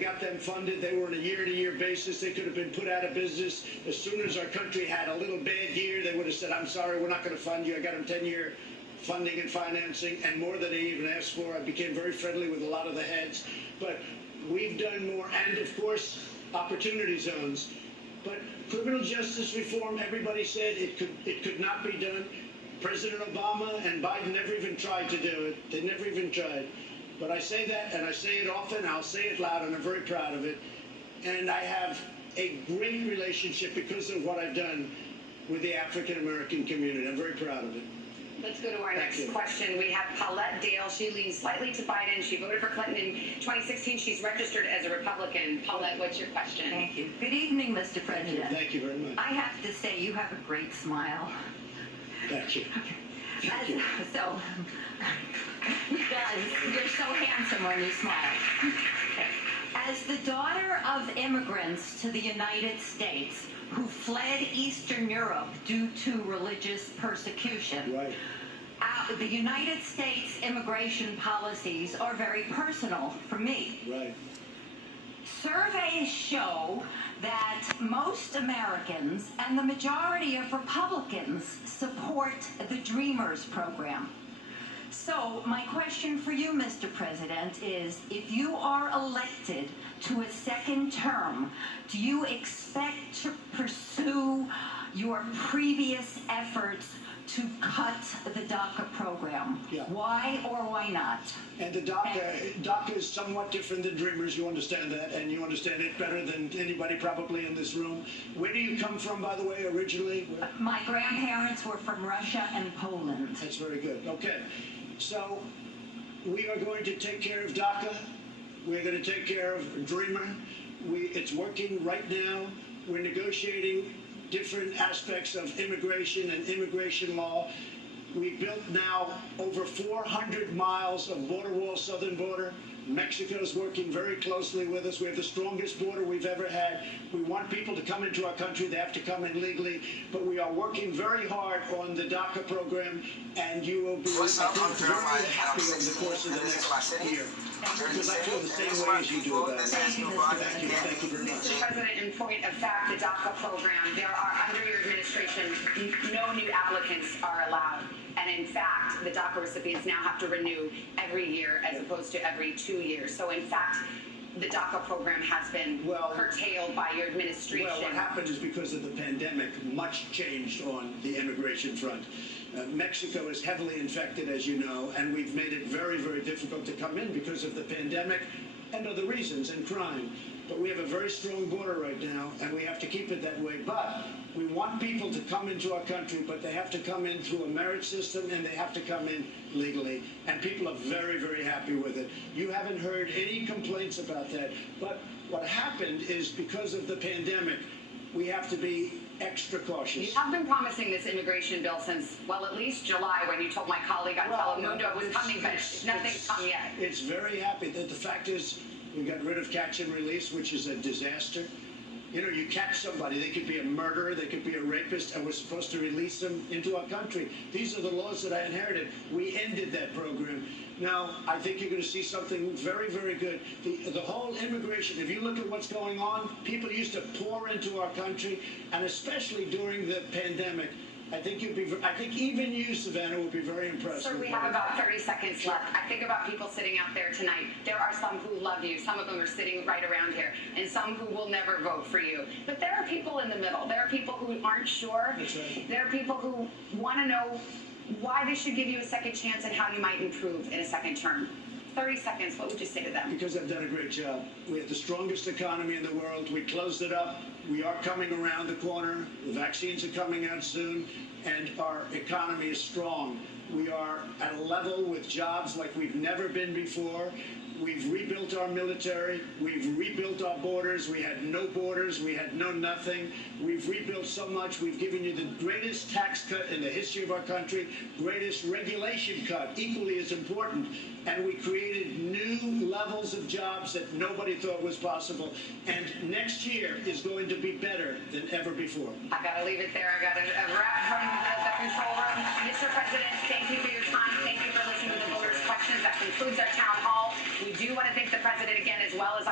got them funded. They were on a year-to-year basis. They could have been put out of business. As soon as our country had a little bad year, they would have said, I'm sorry, we're not going to fund you. I got them 10-year funding and financing, and more than they even asked for. I became very friendly with a lot of the heads. But we've done more, and of course, opportunity zones. But criminal justice reform, everybody said it could not be done. President Obama and Biden never even tried to do it. They never even tried. But I say that, and I say it often, I'll say it loud, and I'm very proud of it. And I have a great relationship because of what I've done with the African-American community. I'm very proud of it. Let's go to our next question. We have Paulette Dale. She leans slightly to Biden. She voted for Clinton in 2016. She's registered as a Republican. Paulette, what's your question? Thank you. Good evening, Mr. President. Thank you very much. I have to say, you have a great smile. Thank you. Thank you. So, you're so handsome when you smile. As the daughter of immigrants to the United States who fled Eastern Europe due to religious persecution, Right. The United States immigration policies are very personal for me. Right. Surveys show that most Americans and the majority of Republicans support the Dreamers program. So my question for you, Mr. President, is if you are elected to a second term, do you expect to pursue your previous efforts to cut the DACA program? Yeah. Why or why not? And the DACA is somewhat different than Dreamers. You understand that, and you understand it better than anybody probably in this room. Where do you come from, by the way, originally? My grandparents were from Russia and Poland. That's very good. Okay. So we are going to take care of DACA. We're going to take care of Dreamer. It's working right now. We're negotiating different aspects of immigration and immigration law. We built now over 400 miles of border wall, southern border. Mexico's working very closely with us. We have the strongest border we've ever had. We want people to come into our country. They have to come in legally. But we are working very hard on the DACA program, and you will be, I think, very happy over the course of the next year. Because I feel the same way as you do about it. Thank you very much. Mr. President, in point of fact, the DACA program, there are, under your administration, no new applicants are allowed. And in fact, the DACA recipients now have to renew every year as opposed to every 2 years. So in fact, the DACA program has been curtailed by your administration. Well, what happened is because of the pandemic, much changed on the immigration front. Mexico is heavily infected, as you know, and we've made it very, very difficult to come in because of the pandemic and other reasons, and crime. But we have a very strong border right now, and we have to keep it that way. But we want people to come into our country, but they have to come in through a merit system, and they have to come in legally. And people are very, very happy with it. You haven't heard any complaints about that. But what happened is because of the pandemic, we have to be extra cautious. You have been promising this immigration bill since, well, at least July, when you told my colleague on Telemundo it was coming, but nothing's come yet. It's very happy. The fact is, we got rid of catch and release, which is a disaster. You know, you catch somebody, they could be a murderer, they could be a rapist, and we're supposed to release them into our country. These are the laws that I inherited. We ended that program. Now, I think you're going to see something very, very good. The whole immigration, if you look at what's going on, people used to pour into our country, and especially during the pandemic. I think even you, Savannah, will be very impressed. Sir, we have about 30 seconds left. I think about people sitting out there tonight. There are some who love you. Some of them are sitting right around here, and some who will never vote for you. But there are people in the middle. There are people who aren't sure. That's right. There are people who want to know why they should give you a second chance and how you might improve in a second term. 30 seconds, what would you say to them? Because I've done a great job. We have the strongest economy in the world. We closed it up. We are coming around the corner. The vaccines are coming out soon, and our economy is strong. We are at a level with jobs like we've never been before. We've rebuilt our military. We've rebuilt our borders. We had no borders. We had no nothing. We've rebuilt so much. We've given you the greatest tax cut in the history of our country, greatest regulation cut, equally as important. And we created new levels of jobs that nobody thought was possible. And next year is going to be better than ever before. I've got to leave it there. I've got a wrap from the control room. Mr. President, thank you for your time. Thank you for listening to the voters' questions. That concludes our town hall. We do want to thank the president again, as well as